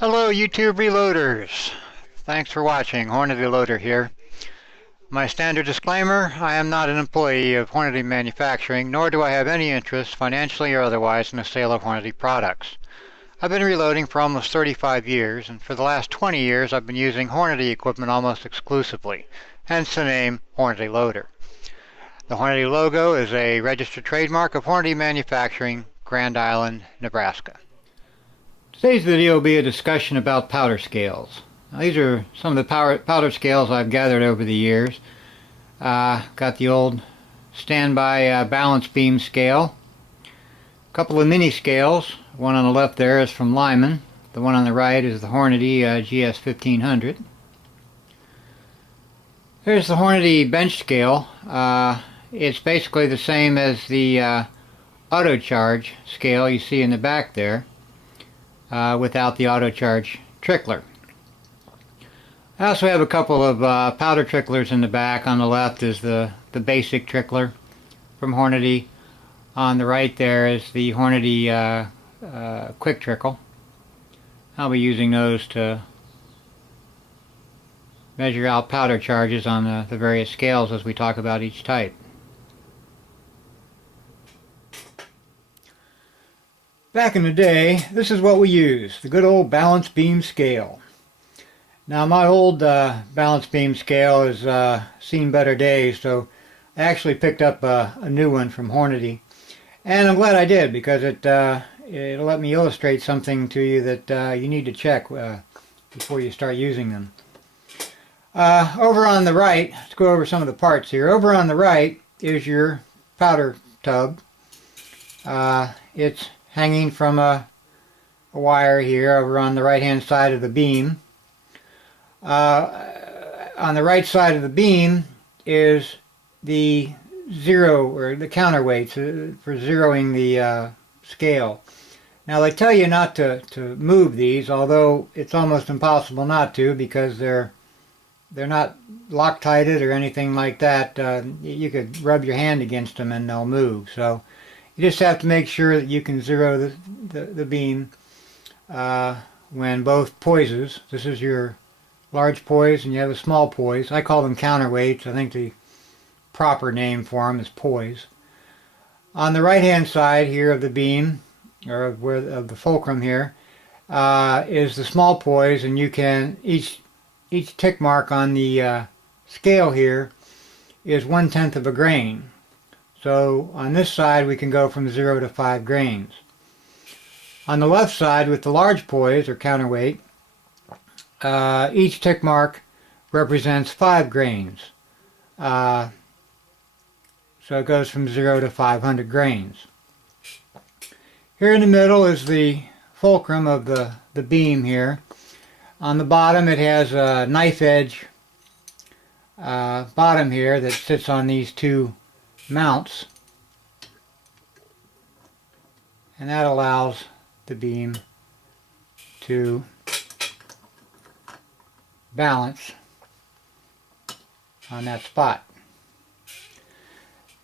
Hello YouTube reloaders. Thanks for watching. Hornady Loader here. My standard disclaimer, I am not an employee of Hornady Manufacturing, nor do I have any interest, financially or otherwise, in the sale of Hornady products. I've been reloading for almost 35 years, and for the last 20 years I've been using Hornady equipment almost exclusively, hence the name Hornady Loader. The Hornady logo is a registered trademark of Hornady Manufacturing, Grand Island, Nebraska. Today's video will be a discussion about powder scales. Now, these are some of the powder scales I've gathered over the years. Got the old standby balance beam scale. A couple of mini scales. One on the left there is from Lyman. The one on the right is the Hornady GS 1500. Here's the Hornady bench scale. It's basically the same as the auto charge scale you see in the back there. Without the auto charge trickler. I also have a couple of powder tricklers in the back. On the left is the basic trickler from Hornady. On the right there is the Hornady quick trickle. I'll be using those to measure out powder charges on the various scales as we talk about each type. Back in the day, this is what we used, the good old balance beam scale. Now my old balance beam scale has seen better days, so I actually picked up a new one from Hornady. And I'm glad I did, because it'll let me illustrate something to you that you need to check before you start using them. Over on the right, let's go over some of the parts here. Over on the right is your powder tub. It's hanging from a wire here over on the right hand side of the beam. On the right side of the beam is the zero or the counterweights for zeroing the scale. Now they tell you not to move these, although it's almost impossible not to, because they're not Loctited or anything like that. You could rub your hand against them and they'll move. So you just have to make sure that you can zero the beam when both poises. This is your large poise and you have a small poise. I call them counterweights. I think the proper name for them is poise. On the right hand side here of the beam, or of the fulcrum here, is the small poise, and you can each tick mark on the scale here is 1/10 of a grain. So on this side we can go from 0 to 5 grains. On the left side with the large poise or counterweight, each tick mark represents 5 grains. So it goes from 0 to 500 grains. Here in the middle is the fulcrum of the beam here. On the bottom it has a knife edge bottom here that sits on these two mounts, and that allows the beam to balance on that spot.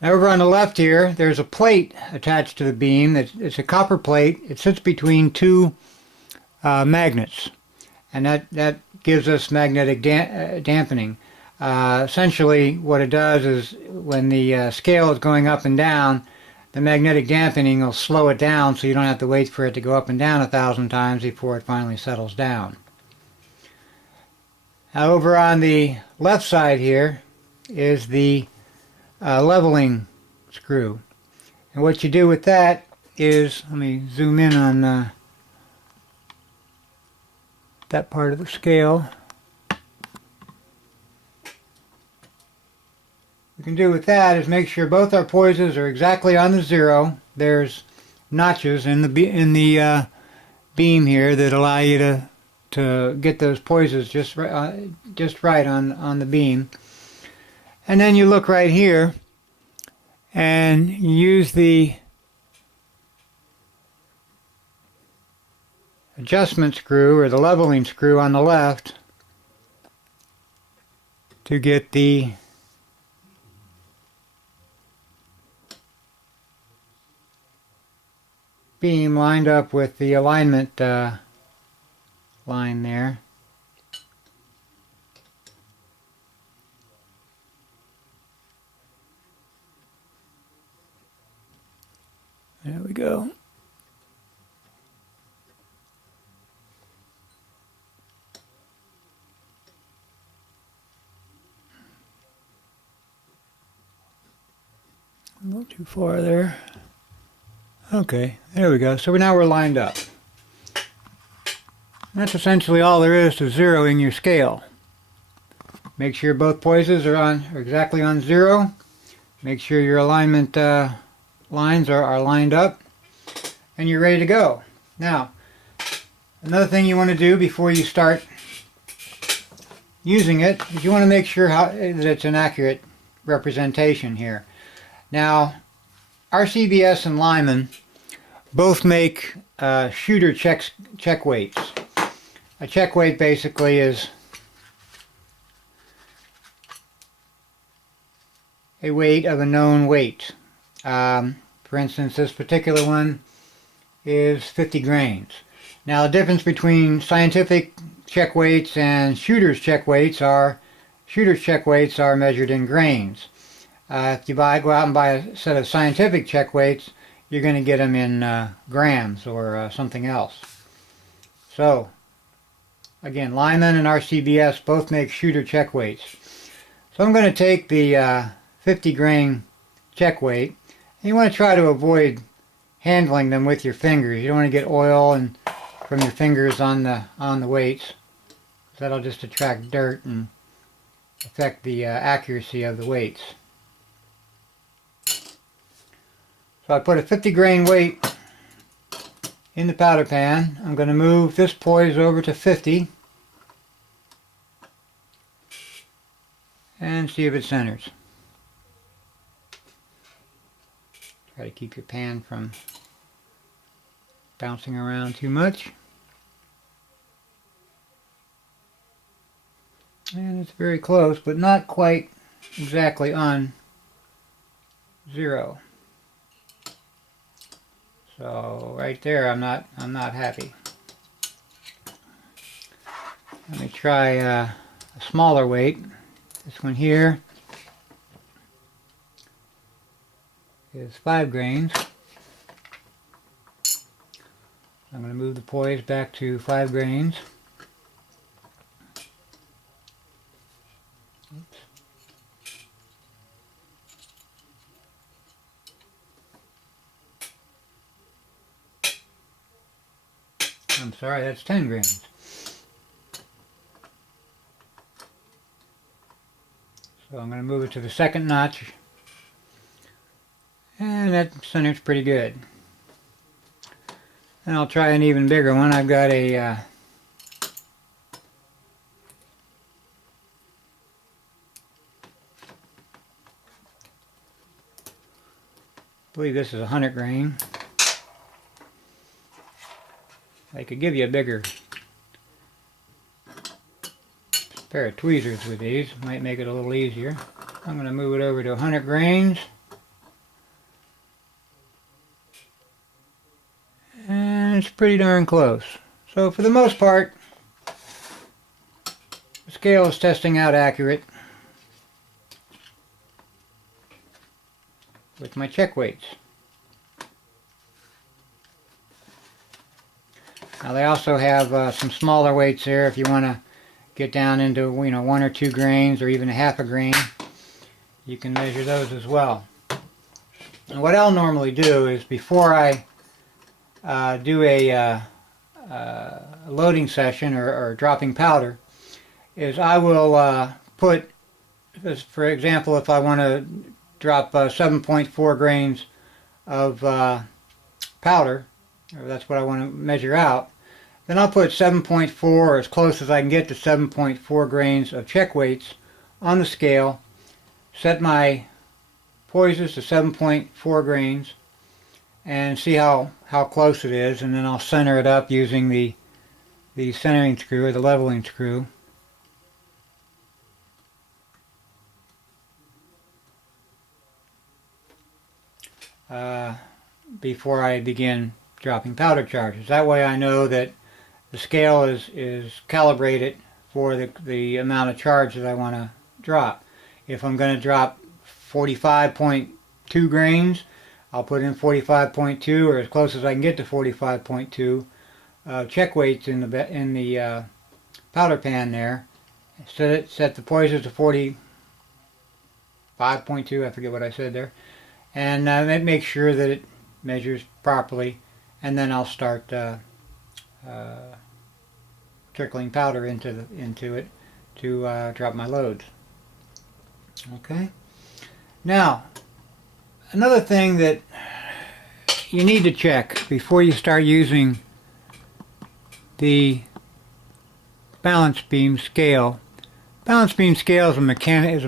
Now over on the left here there's a plate attached to the beam. It's a copper plate. It sits between two magnets, and that gives us magnetic dampening. Essentially what it does is when the scale is going up and down, the magnetic dampening will slow it down, so you don't have to wait for it to go up and down 1,000 times before it finally settles down. Now over on the left side here is the leveling screw, and what you do with that is, let me zoom in on that part of the scale. What we can do with that is make sure both our poises are exactly on the zero. There's notches in the beam here that allow you to get those poises just right on the beam. And then you look right here and you use the adjustment screw or the leveling screw on the left to get the beam lined up with the alignment line there. There we go. A little too far there. Okay, there we go. So now we're lined up. That's essentially all there is to zeroing your scale. Make sure both poises are exactly on 0. Make sure your alignment lines are lined up, and you're ready to go. Now, another thing you want to do before you start using it is you want to make sure that it's an accurate representation here. Now, RCBS and Lyman both make shooter check weights. A check weight basically is a weight of a known weight. For instance, this particular one is 50 grains. Now, the difference between scientific check weights and shooter's check weights are measured in grains. If you go out and buy a set of scientific check weights, you're going to get them in grams or something else. So, again, Lyman and RCBS both make shooter check weights. So I'm going to take the 50 grain check weight. And you want to try to avoid handling them with your fingers. You don't want to get oil from your fingers on the weights. That'll just attract dirt and affect the accuracy of the weights. So I put a 50 grain weight in the powder pan. I'm going to move this poise over to 50 and see if it centers. Try to keep your pan from bouncing around too much. And it's very close, but not quite exactly on 0. So right there, I'm not happy. Let me try a smaller weight. This one here is 5 grains. I'm going to move the poise back to 5 grains. Oops. I'm sorry, that's 10 grains. So I'm going to move it to the second notch, and that centers pretty good. And I'll try an even bigger one. I've got a I believe this is 100 grain. I could give you a bigger pair of tweezers with these. Might make it a little easier. I'm going to move it over to 100 grains. And it's pretty darn close. So for the most part, the scale is testing out accurate with my check weights. Now they also have some smaller weights there if you want to get down into 1 or 2 grains or even a half a grain. You can measure those as well. And what I'll normally do is before I do a loading session or dropping powder, is I will put, for example, if I want to drop 7.4 grains of powder, or that's what I want to measure out, then I'll put 7.4, or as close as I can get to 7.4 grains of check weights on the scale, set my poises to 7.4 grains, and see how close it is, and then I'll center it up using the centering screw or the leveling screw. Before I begin dropping powder charges. That way I know that the scale is calibrated for the amount of charge that I want to drop. If I'm going to drop 45.2 grains, I'll put in 45.2 or as close as I can get to 45.2 check weights in the powder pan there. Set the poison to 45.2. I forget what I said there, and make sure that it measures properly, and then I'll start trickling powder into it to drop my loads. Okay. Now, another thing that you need to check before you start using the balance beam scale. Balance beam scale is a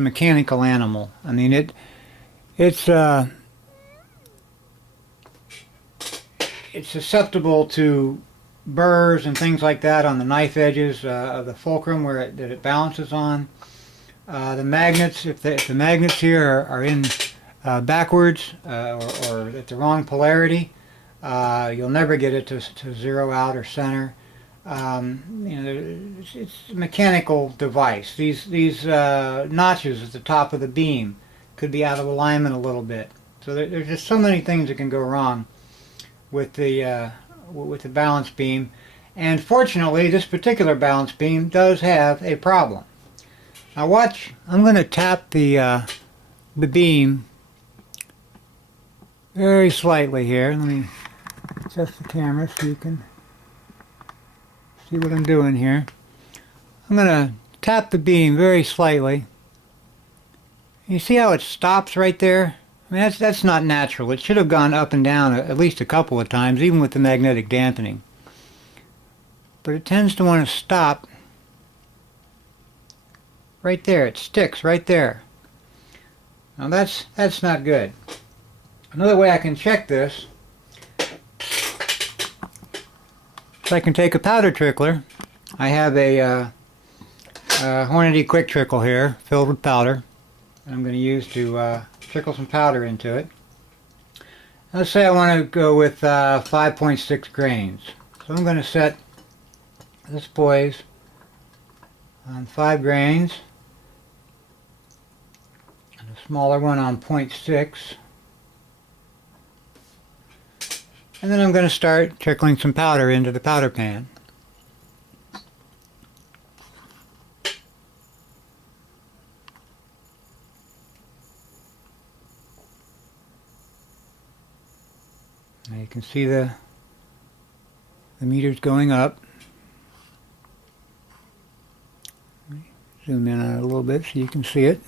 mechanical animal. I mean, it's susceptible to burrs and things like that on the knife edges of the fulcrum that it balances on. The magnets, if the magnets here are in backwards or at the wrong polarity, you'll never get it to zero out or center. It's a mechanical device. These notches at the top of the beam could be out of alignment a little bit. So there's just so many things that can go wrong with the balance beam. And fortunately, this particular balance beam does have a problem. Now watch. I'm going to tap the beam very slightly here. Let me adjust the camera so you can see what I'm doing here. I'm going to tap the beam very slightly. You see how it stops right there? I mean, that's not natural. It should have gone up and down at least a couple of times, even with the magnetic dampening. But it tends to want to stop right there. It sticks right there. Now that's not good. Another way I can check this, so I can take a powder trickler. I have a Hornady quick trickle here filled with powder, and I'm going to use to trickle some powder into it. Let's say I want to go with 5.6 grains. So I'm going to set this poise on 5 grains, and a smaller one on 0.6. And then I'm going to start trickling some powder into the powder pan. Now you can see the meters going up. Zoom in on it a little bit so you can see it.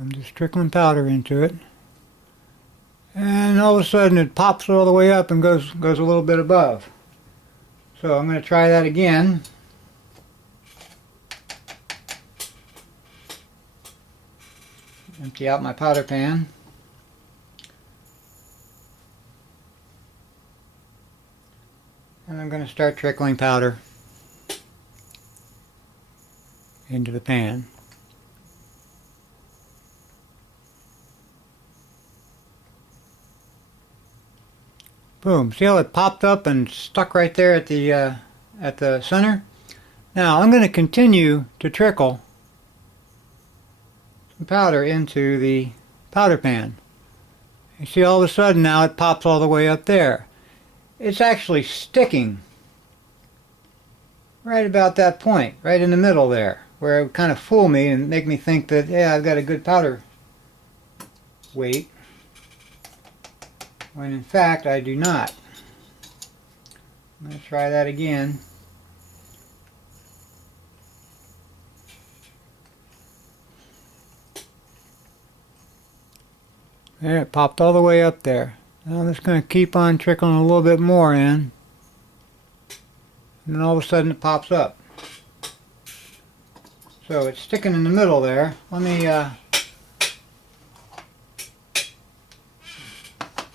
I'm just trickling powder into it, and all of a sudden it pops all the way up and goes a little bit above. So I'm going to try that again. Empty out my powder pan. And I'm going to start trickling powder into the pan. Boom. See how it popped up and stuck right there at the center? Now I'm going to continue to trickle some powder into the powder pan. You see all of a sudden now it pops all the way up there. It's actually sticking right about that point, right in the middle there, where it would kind of fool me and make me think that, yeah, I've got a good powder weight, when in fact I do not. I'm going to try that again. There, it popped all the way up there. Now I'm just going to keep on trickling a little bit more in, and then all of a sudden it pops up. So it's sticking in the middle there. Let me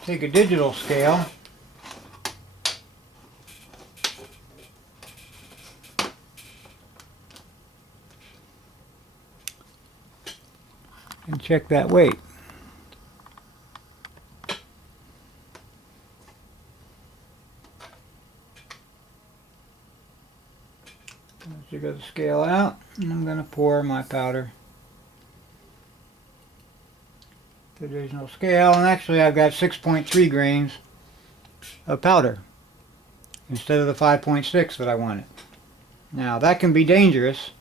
take a digital scale and check that weight. Let's get the scale out, and I'm going to pour my powder to the digital scale, and actually I've got 6.3 grains of powder instead of the 5.6 that I wanted. Now that can be dangerous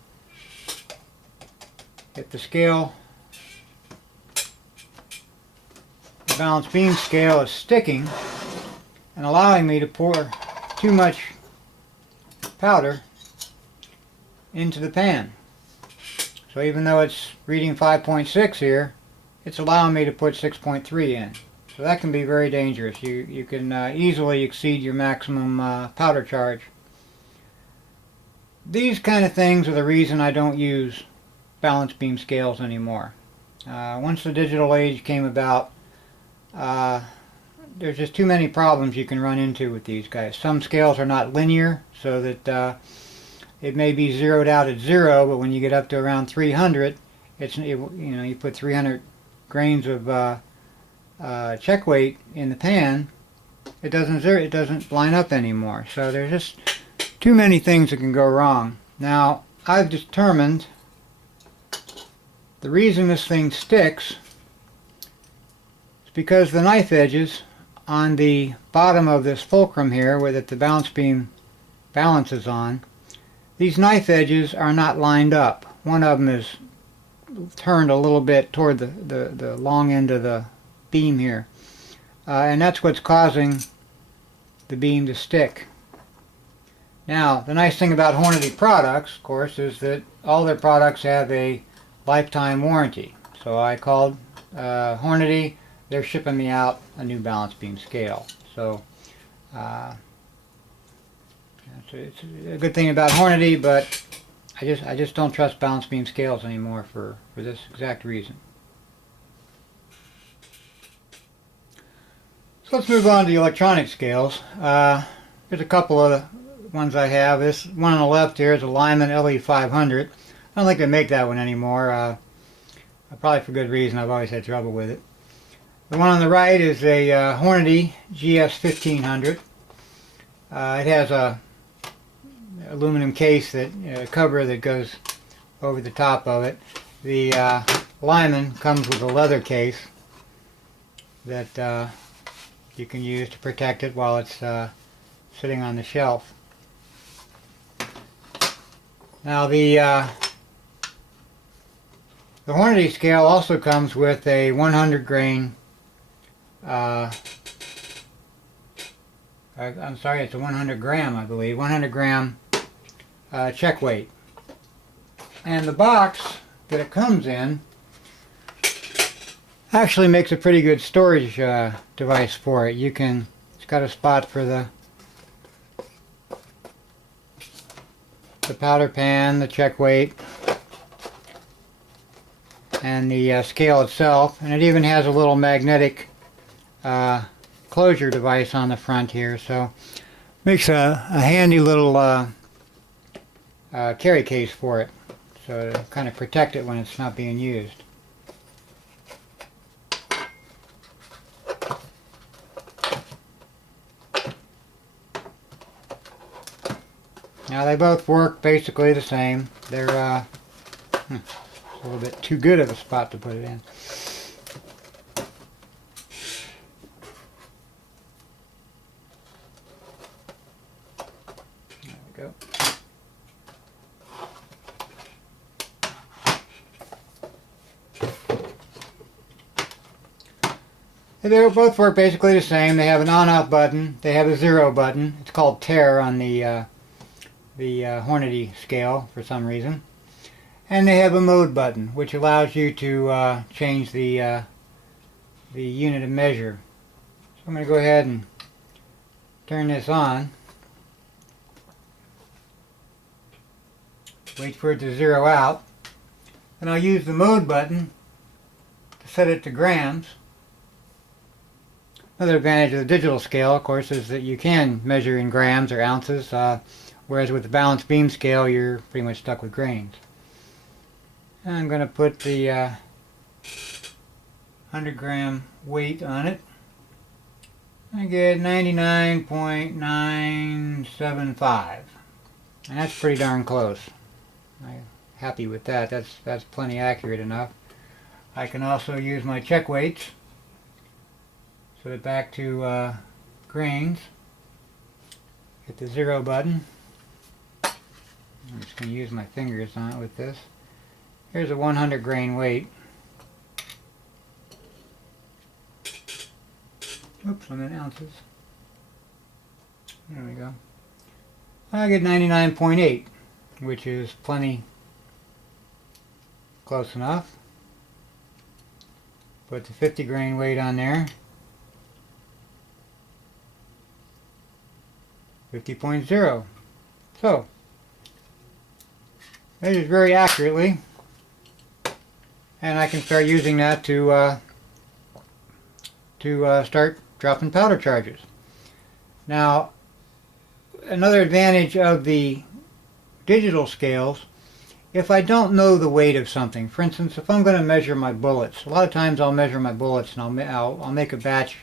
if the scale, the balance beam scale, is sticking and allowing me to pour too much powder into the pan. So even though it's reading 5.6 here, it's allowing me to put 6.3 in. So that can be very dangerous. You can easily exceed your maximum powder charge. These kind of things are the reason I don't use balance beam scales anymore. Once the digital age came about, there's just too many problems you can run into with these guys. Some scales are not linear, so that it may be zeroed out at 0, but when you get up to around 300, you put 300 grains of check weight in the pan, it doesn't line up anymore. So there's just too many things that can go wrong. Now I've determined the reason this thing sticks is because the knife edges on the bottom of this fulcrum here, where the balance beam balances on, these knife edges are not lined up. One of them is turned a little bit toward the long end of the beam here, and that's what's causing the beam to stick. Now the nice thing about Hornady products, of course, is that all their products have a lifetime warranty. So I called Hornady. They're shipping me out a new balance beam scale. So it's a good thing about Hornady, but I just don't trust balance beam scales anymore for this exact reason. So let's move on to the electronic scales. There's a couple of ones I have. This one on the left here is a Lyman LE500. I don't think they make that one anymore. Probably for good reason. I've always had trouble with it. The one on the right is a Hornady GS1500. It has a aluminum case, that cover that goes over the top of it. The Lyman comes with a leather case that you can use to protect it while it's sitting on the shelf. Now the Hornady scale also comes with a 100 grain I'm sorry, it's a 100 gram, I believe, 100 gram check weight. And the box that it comes in actually makes a pretty good storage device for it. It's got a spot for the powder pan, the check weight, and the scale itself, and it even has a little magnetic closure device on the front here, so makes a handy little carry case for it, so to kind of protect it when it's not being used. Now they both work basically the same. They're a little bit too good of a spot to put it in. There we go. They both work basically the same. They have an on-off button. They have a 0 button. It's called Tear on the Hornady scale for some reason. And they have a mode button, which allows you to change the unit of measure. So I'm going to go ahead and turn this on. Wait for it to zero out. And I'll use the mode button to set it to grams. Another advantage of the digital scale, of course, is that you can measure in grams or ounces, whereas with the balance beam scale, you're pretty much stuck with grains. And I'm going to put the 100-gram weight on it. I get 99.975, and that's pretty darn close. I'm happy with that. That's plenty accurate enough. I can also use my check weights. Set it back to grains. Hit the 0 button. I'm just going to use my fingers on it with this. Here's a 100 grain weight. Oops, I'm in ounces. There we go. I get 99.8, which is plenty close enough. Put the 50 grain weight on there. 50.0. So, measures very accurately, and I can start using that to start dropping powder charges. Now, another advantage of the digital scales, if I don't know the weight of something, for instance, if I'm going to measure my bullets, a lot of times I'll measure my bullets and I'll make a batch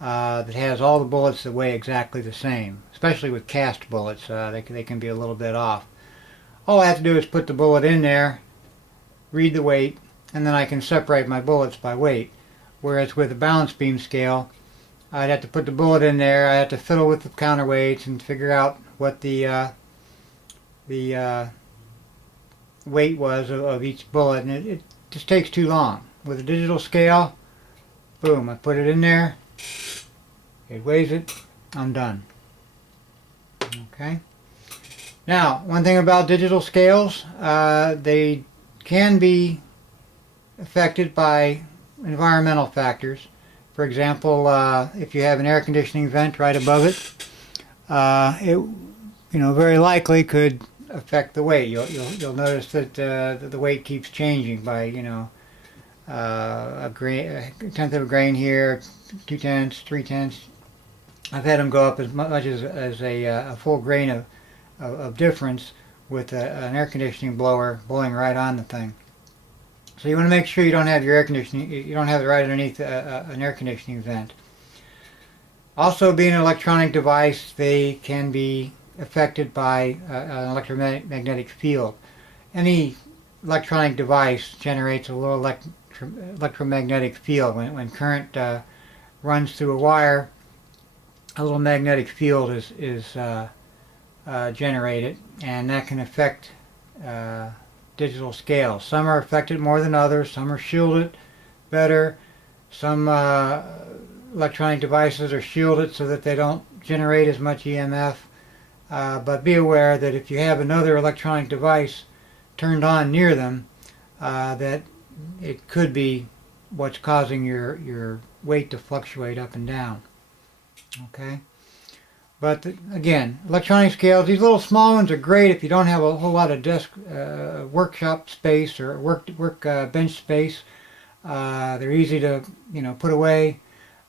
that has all the bullets that weigh exactly the same, especially with cast bullets. They can be a little bit off. All I have to do is put the bullet in there, read the weight, and then I can separate my bullets by weight. Whereas with a balance beam scale, I'd have to put the bullet in there, I have to fiddle with the counterweights and figure out what the weight was of each bullet, and it just takes too long. With a digital scale, boom, I put it in there, it weighs it, I'm done. Okay. Now, one thing about digital scales, they can be affected by environmental factors. For example, if you have an air conditioning vent right above it, it very likely could affect the weight. You'll notice that the weight keeps changing by a tenth of a grain here, 2/10, 3/10. I've had them go up as much as a full grain of difference with an air conditioning blower blowing right on the thing. So you want to make sure you don't have your air conditioning, you don't have it right underneath an air conditioning vent. Also, being an electronic device, they can be affected by an electromagnetic field. Any electronic device generates a little electromagnetic field. When current runs through a wire, a little magnetic field is generated, and that can affect digital scales. Some are affected more than others. Some are shielded better. Some electronic devices are shielded so that they don't generate as much EMF. But be aware that if you have another electronic device turned on near them, that it could be what's causing your weight to fluctuate up and down. Okay? But again, electronic scales, these little small ones are great if you don't have a whole lot of desk workshop space or work bench space. They're easy to put away.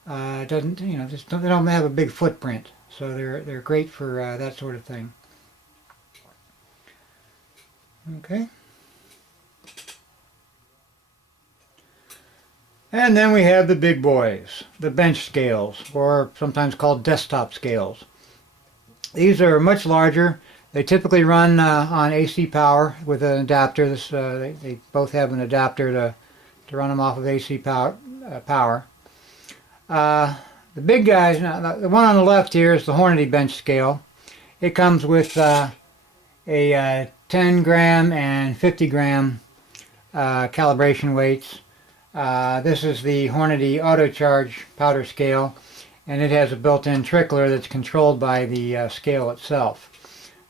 It doesn't they don't have a big footprint, so they're great for that sort of thing. Okay. And then we have the big boys, the bench scales, or sometimes called desktop scales. These are much larger. They typically run on AC power with an adapter. They both have an adapter to run them off of AC power. The big guys, now, the one on the left here is the Hornady bench scale. It comes with a 10 gram and 50 gram calibration weights. This is the Hornady auto charge powder scale, and it has a built-in trickler that's controlled by the scale itself.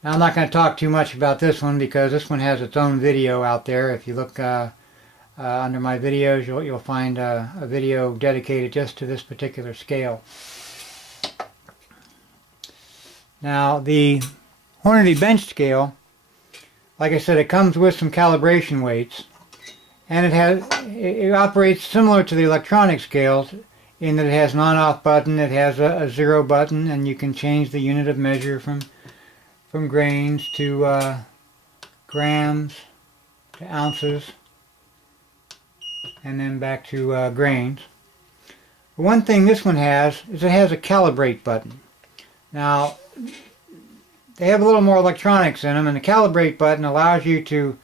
Now, I'm not going to talk too much about this one because this one has its own video out there. If you look under my videos, you'll find a video dedicated just to this particular scale. Now, the Hornady bench scale, like I said, it comes with some calibration weights, and it operates similar to the electronic scales in that it has an on-off button, it has a 0 button, and you can change the unit of measure from grains to grams to ounces and then back to grains. One thing this one has is it has a calibrate button. Now, they have a little more electronics in them, and the calibrate button allows you to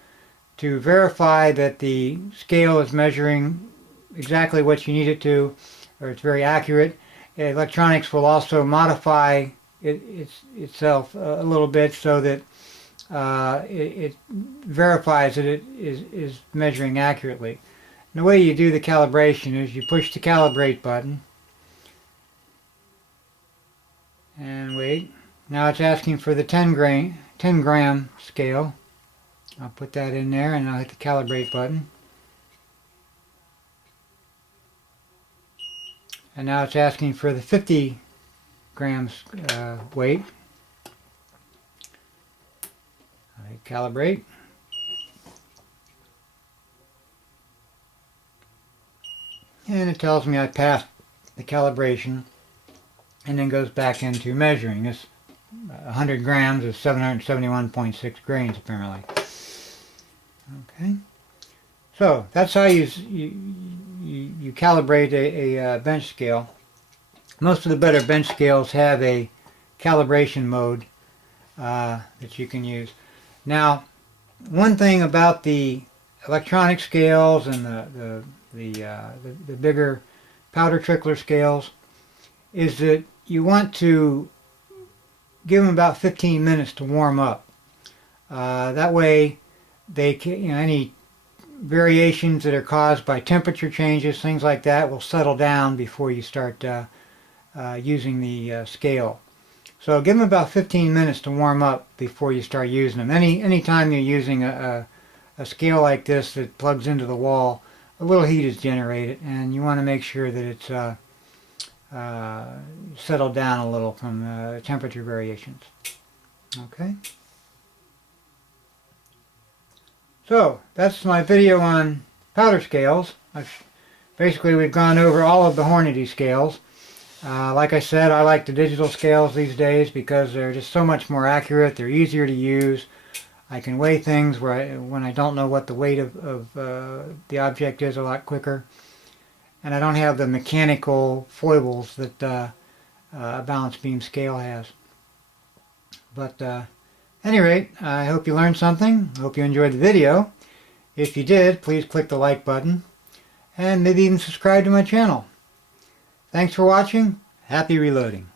verify that the scale is measuring exactly what you need it to, or it's very accurate. Electronics will also modify itself a little bit so that it verifies that it is measuring accurately. And the way you do the calibration is you push the calibrate button and wait. Now it's asking for the 10 gram scale. I'll put that in there and I'll hit the calibrate button. And now it's asking for the 50 grams weight. I calibrate. And it tells me I passed the calibration, and then goes back into measuring. This 100 grams is 771.6 grains apparently. Okay, so that's how you calibrate a bench scale. Most of the better bench scales have a calibration mode that you can use. Now, one thing about the electronic scales and the bigger powder trickler scales is that you want to give them about 15 minutes to warm up. That way, they can, any variations that are caused by temperature changes, things like that, will settle down before you start using the scale. So give them about 15 minutes to warm up before you start using them. Anytime you're using a scale like this that plugs into the wall, a little heat is generated, and you want to make sure that it's settled down a little from temperature variations. Okay. So that's my video on powder scales. Basically, we've gone over all of the Hornady scales. Like I said, I like the digital scales these days because they're just so much more accurate. They're easier to use. I can weigh things when I don't know what the weight of the object is a lot quicker. And I don't have the mechanical foibles that a balance beam scale has. But at any rate, I hope you learned something. I hope you enjoyed the video. If you did, please click the like button and maybe even subscribe to my channel. Thanks for watching. Happy reloading.